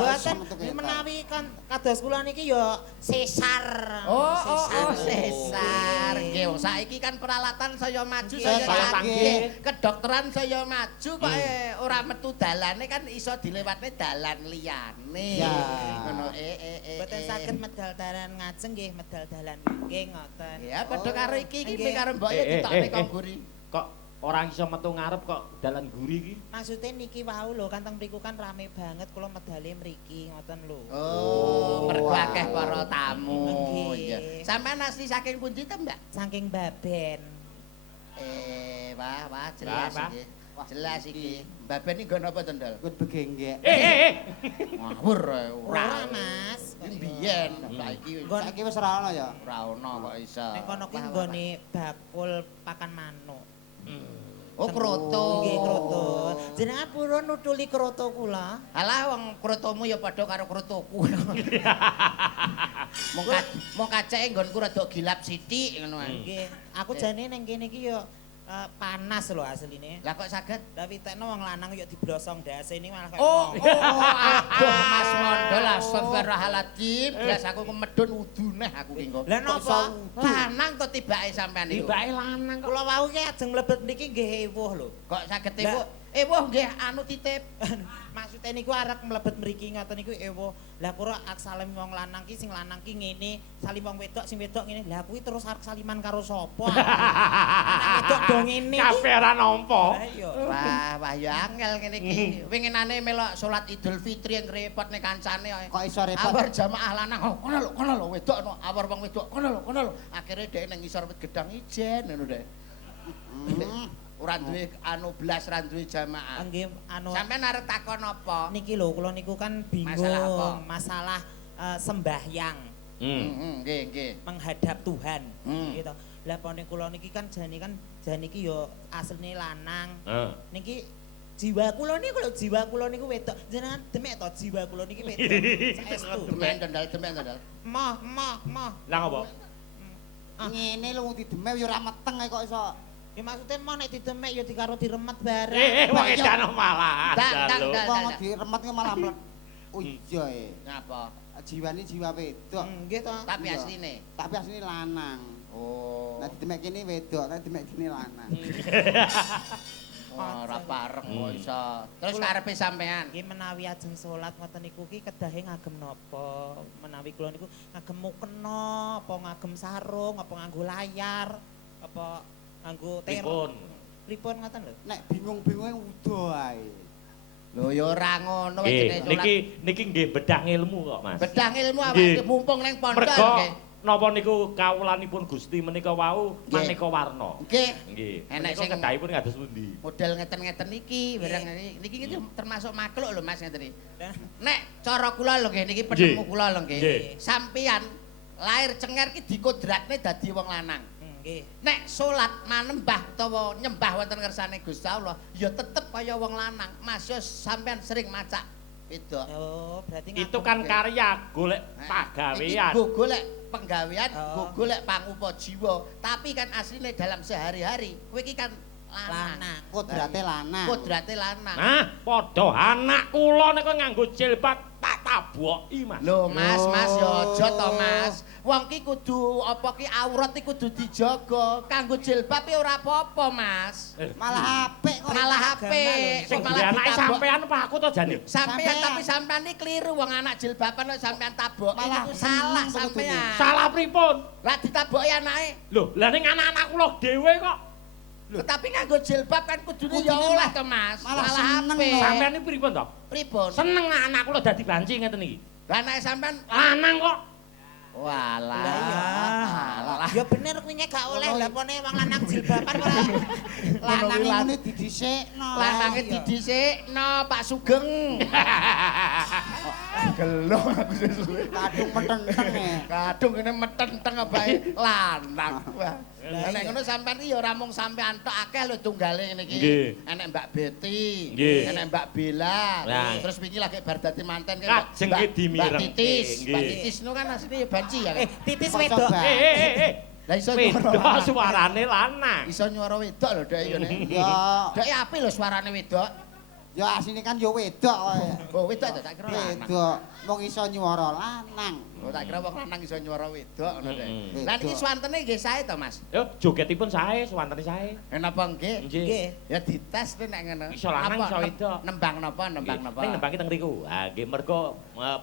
Mboten menawi kan kados kula niki ya sesar. Oh, sesar. Nggih, saiki kan peralatan saya maju, saya canggih. Kedokteran saya maju kok ora metu dalane kan iso dilewatne dalan liyane. Ngono Mboten saged medal dalan ngajeng nggih, medal dalan wingking ngoten. Ya padha karo iki karo mbok ya ditokne kok guri. Kok orang iso metu ngarep kok dalan guri iki? Maksudnya niki wau lho kan teng mriku kan rame banget kula medale mriki ngoten lho. Oh, mergo akeh para tamu. Nggih. Sampeyan asli saking pundi to, Mbak? Saking Baben. Wah, jelas iki. Jelas iki. Baben iki nggon apa to, Ndol? Ikut begenggek. Ngawur Ora, Mas. Biyen saiki Saiki wis ora ono ya? ora ono kok iso. Nek kono kuwi nggone bakul pakan manuk. Oh, kroto. Nggih, kroto. Jenengan purun nutuli kroto kula. Alah wong krotomu ya padha karo krotoku. Mong kaceke nggonku rada gilap sithik ngono ae. Nggih, aku jane ning kene iki ya panas lho asline. Lah kok saged? Lah witekno wong lanang ya diblosong dase ini malah Oh, aduh Mas Mondol astagfirullahaladzim. Blas aku medun uduneh aku ki engko. Lah napa? Lanang to tibake sampean niku? Tibake lanang kok. Kula wau ki ajeng mlebet mriki nggih ewuh lho. Kok saged ewuh? Ewuh nggih anu titip. Maksudnya niku arek mlebet mriki ngoten niku ewuh. Lah kula salim wong lanang ki sing lanang ki ngene, salim wong wedok sing wedok ngene. Lah kuwi terus arek saliman karo sapa? Anak wedok do ngene. Kabeh ora nampa. Wah ya angel ngene iki. Winginane melok salat Idul Fitri yang repotne kancane kok. Kok iso repot? Awar jamaah lanang, oh, kono lho wedok no, awar wong wedok, kono lho. Akhire dhek ning ngisor wit gedang ijen ngono dhek. Ora duwe anu blas, ora duwe jamaah. Nggih anu Sampeyan arep takon apa? niki lho kula niku kan bingung Masalah apa? masalah sembahyang. Nggih. Menghadap Tuhan Hmm. gitu. Lah pone kula niki kan jane iki ya asline lanang. Niki jiwa kula niku wedok. Jenengan demek to jiwa kula niki wedok. Saestu. Demen tendal. Moh. Lah ngopo? Ngene lho wong didemek ya ora meteng kok iso. Ya maksudnya mau nek didemek ya karo diremet bareng. Wong edan malah. Dang. Wong diremet ki malah Oh iya e. Ngapa? Jiwane jiwa wedok. Nggih to. Tapi Iya. asline. Tapi asline lanang. Oh. Nek didemek kene wedok, nek didemek kene lanang. Ora pareng kok iso. Terus karepe sampean? Nggih menawi ajeng salat ngoten niku ki kedahe ngagem napa? Menawi kula niku ngagem mukena, apa ngagem sarung, apa nganggo layar, apa nganggo Pripun? Pripun ngoten lho. Nek bingung-bingung udo ae. Lho ya ora ngono Nggih, niki nggih bedah ilmu kok, Mas. Bedah ilmu Nggih. awake mumpung ning pondok Mergo nggih. napa niku kawulanipun Gusti menika wau Nggih. maneka warna. Nggih. Nggih. Enek Menika sing- kedahipun kados pundi? Model ngeten-ngeten iki, bareng niki termasuk makhluk lho Mas ngeten iki. Nek cara kula lho nggih niki penemu Nggih. kula lho nggih. Nggih. Sampeyan lahir cenger ki dikodratne dadi wong lanang. Nggih. Nek salat manembah utawa nyembah wonten ngersane Gusti Allah, ya tetep kaya wong lanang. Mas yo sampean sering macak wedok. Oh, berarti Itu ngagem- kan karya golek Iki pagawean. nggo golek penggawean, Oh. nggo golek pangupa jiwa. Tapi kan asline dalam sehari-hari kowe iki kan lanang. lanang. Kodrate lanang. Kodrate lanang. Nah, padha anak kula niku nganggo jilbab tak taboki, Mas. Lho Mas, Mas yo aja to Mas. Wong ki kudu apa ki aurat iki kudu dijaga. Kanggo jilbab ya ora apa-apa, Mas. Malah apik kok. Malah apik. Sing duwe anake sampean apa aku to jane? Sampean Sampean. tapi sampean iki kliru wong anak jilbaban kok sampean tabok. Malah Itu salah bener sampean. Salah pripun? Lah ditaboki anake. Lho, lah ning anak-anak kula dhewe kok. Tapi nganggo jilbab kan kudune ya Kudune oleh mah- to Mas. malah Malah seneng apik. kok. Sampean iki pripun to? Pripun? Seneng anak kula dadi banci ngeten iki. Lah anake sampean Lanang kok. walah. Lah iya. Alah. Ya bener kuwi gak oleh lah pone wong lanang jilbaban ora. Lanang ngene didhisikno. Lanange didhisikno Pak Sugeng. Gelo aku sesuwe. kadung petenteng e. Kadung ngene metenteng bae lanang. Wah. Lah Nek iya. ngono sampean iki ya ora mung sampean tok akeh lho tunggale ngene iki. Nggih. Enek Mbak Betty, Nggih. enek Mbak Bella. Nah. Terus wingi lagi bar dadi manten Kajeng ki dimirengke. Mbak Titis. Nggih. Mbak Titis nu kan asline ya banci ya. Titis Kok wedok. coba? Lah iso Wedok suarane lanang. Iso nyuara wedok lho Dek ngene. Ya, Dek apik lho suarane wedok. ya asline kan ya wedok kowe. Oh wedok to tak kira lanang. Wedok mung iso nyuara lanang. Oh tak kira wong lanang iso nyuara wedok ngono Dek. Mm-mm. Lah niki Wedok. swantene nggih sae to Mas? Yo jogetipun sae, suwantene sae. Napa nggih? Nggih. Ya dites nek ngono. Iso lanang, Napa? iso wedok. Nembang napa? Nembang napa? Ning nembangi teng riku. Ha nggih mergo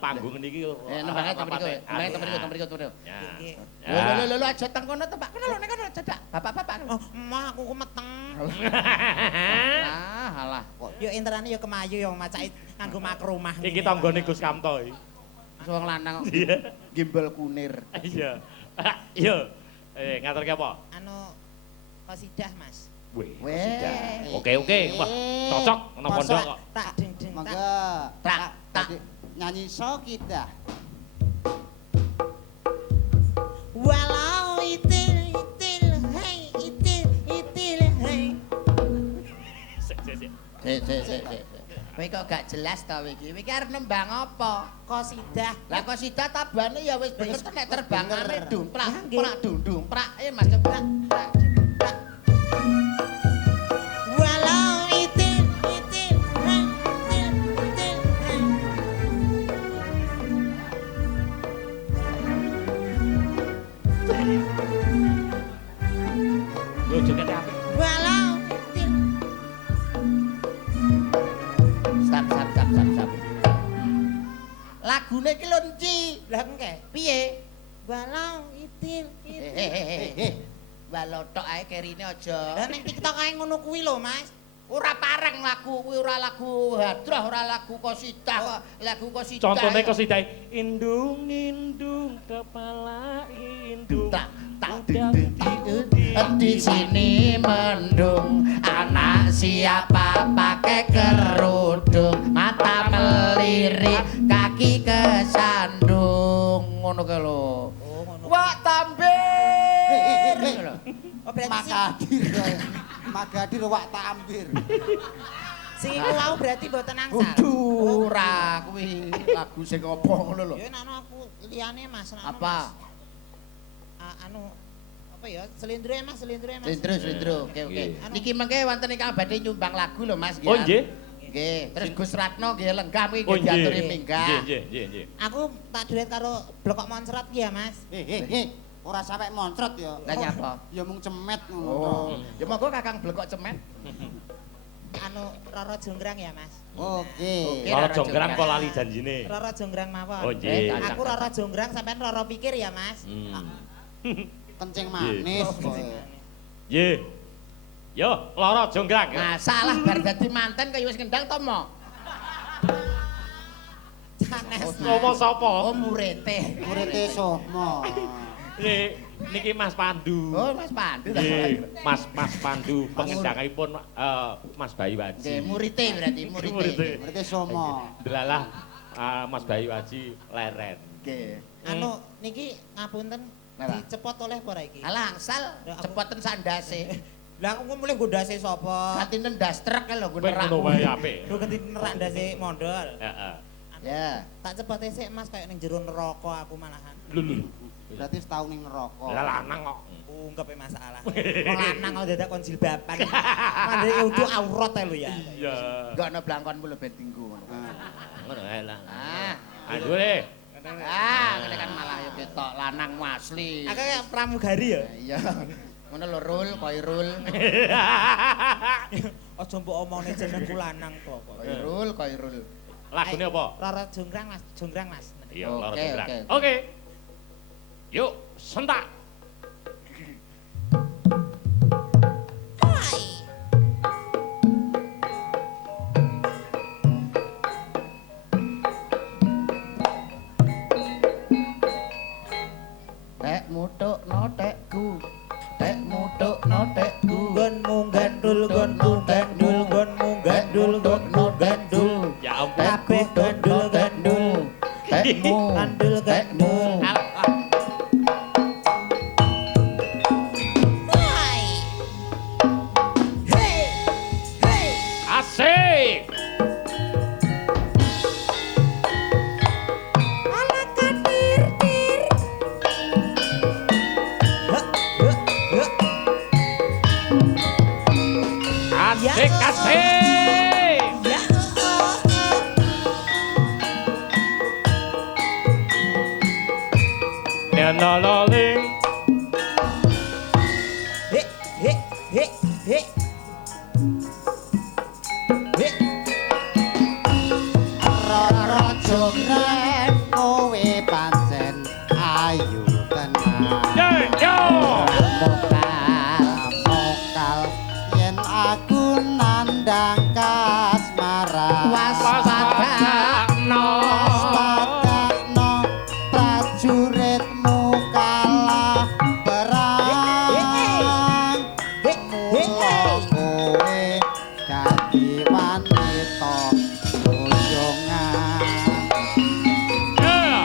panggung niki. Nembangnya teng mriku. Nembangnya teng mriku, teng mriku, teng mriku. Ya. Nggih. Lho aja teng kono to Pak. Kono lho nek kono cedak. Bapak-bapak. Oh, mah aku kumeteng. Ah, alah. Yo enterane yo kemayu yo macake nganggo makrumah. Iki tanggane Gus Kamto iki. Wong lanang Iya. gimbal kunir. Iya. Iya. Ngaturke apa? Anu qasidah Mas. Weh. Weh. Oke. Wah, cocok ana pondok kok. Tak ding ding tak. Monggo. Tak, tak. Tadi nyanyi so kita. Walau itil itil hey itil hey. Sik. Sik. Kowe kok gak jelas to iki. Iki arep nembang apa? Qasidah. Lah kok sida tabane ya wis bener to nek terbangane bener. dumprak, Ah, nggih. prak dung prak. Mas coba. Prak, prak. Walau itil itil hey itil hey. Yo jogete apik. Walau itil. Stop. Lagune iki lho Enci. Lah engke. Piye? Walau itil itil. Balotok ae kerine aja. Lah nek TikTok ae ngono kuwi lho Mas. Ora pareng lagu kuwi ora lagu hadroh, ora lagu qasidah kok. Lagu qasidah. Contone kosidahe indung kepala indung. tak di sini mendung anak siapa pakai kerudung mata melirik kaki kesandung ngono ke lho. Oh ngono. Wak tambir. Hei. Oh berarti Magadir wak tampir. sing iku wau berarti mboten angsal. Kudu ora kuwi lagu sing apa ngono lho. Ya nek aku liyane Mas. nek anu, Apa? Mas. Anu apa ya? Selindro Mas. Lindro. Oke. Nggih. Niki mengke wonten ingkang badhe nyumbang lagu lho Mas. Oh nggih. Nggih, terus Gus Ratno nggih lenggah iki Oh, nggih diaturi nggih. minggah. Nggih, nggih, nggih. Aku tak duet karo blokok moncrot ki ya, Mas. Ora sampe moncrot ya. Lah nyapa? Ya mung cemet ngono. Oh, ya monggo Kakang blekok cemet. Anu Roro Jonggrang ya, Mas. Oke. Kalau jonggrang kok lali janjine. Roro Jonggrang mawon. Oh, nggih. Aku Roro Jonggrang sampean Roro pikir ya, Mas. Kencing manis. kowe. Nggih. Yo, lara jonggrang. Nah, salah bar dadi manten kaya wis ngendang to, Mo? Sanes. Ngomong sapa? Oh, murite. Murite Sohmo. Niki Mas Pandu. Oh, Mas Pandu. Nggih, Mas Pandu pengendangipun Mas Bayu Nggih, Waji. murite berarti, murite. Murite Sohmo. Delalah Mas Bayu Waji leren. Nggih. Anu niki ngapunten Napa? dicepot oleh apa iki? Alah, angsal cepoten sandase. Lah aku mulai godase sapa? Ganti nendas truk lho nggo Kowe nerak. ngono wae apik. Lu ganti nerak ndase mondol. Heeh. Ya. Tak cepot sik Mas kayak ning jero neraka aku malahan. Lho. Berarti setahun ning neraka. Lah lanang kok. Ungkep masalah. Wong lanang kok dadak kon jilbaban. Mandeke untuk aurat ae lho ya. Iya. Enggak ana blangkonmu lho ben tinggu ngono. Ngono ae lah. Ah, Aduh le. ngene kan malah ya ketok lanangmu asli. Aku kayak pramugari ya. Iya. Ngono lho Rul, Koirul. Aja mbok omongne jenengku lanang kok. Koirul. Lagune apa? Roro Jonggrang Mas, Jonggrang Mas. Iya, lara Oke, jonggrang. oke. Oke. Yuk, sentak. Tek mutukno tekku. Tek mutukno tekku. Gonmu gandul, gonmu gandul, gonmu gandul, gonmu gandul. Ya ampun. Kabeh gandul, gandul. Tekmu. Gandul, gandul. Asik. Asik, asik. Ya. Nenololing. He, he, he, he. He. Roro jonggrang kowe pancen ayu tenan. Yo, yo. Mokal yen aku nandang kasmaran. Waspadakno. Waspadakno prajuritmu kalah perang. Mula kowe dadi wanita bojongan. Yeah.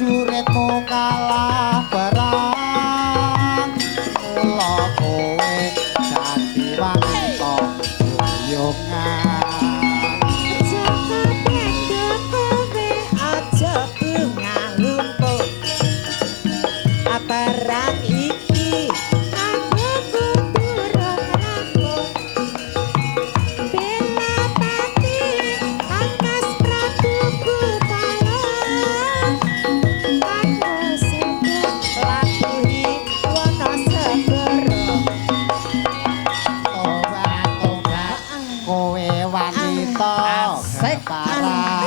prajuritmu kalah perang mula kowe dadi wanita boyongan Perang iki aku kudu rokok bela pati angkas Prabu Kutalon aku sedek lakuhi wana segera obat-obat kowe wanita Asik. parang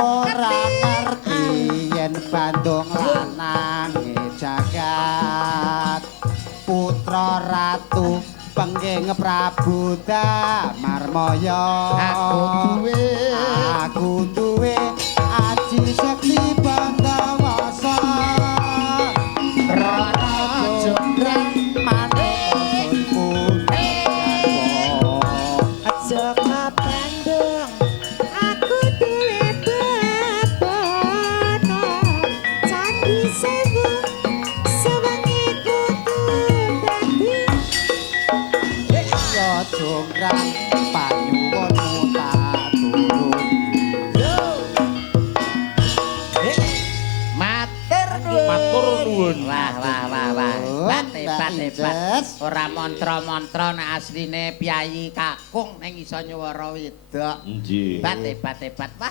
ora ngerti yen Bandung lanang jagat putra ratu pengging Prabu Damarmaya aku duwe aji sekti Bandawasa Rara jembreng manungsunku aja Bandung aku duwe bebono candi sewu sewengi kudu dadi ya jonggrang panyuwunmu tak Matur nuwun. Matur nuwun. Wah. Hebat. Inces. Ora mantra-mantra nek asline Pyayi Kakung ning iso nyuwara wedok. Nggih. Hebat. Wah.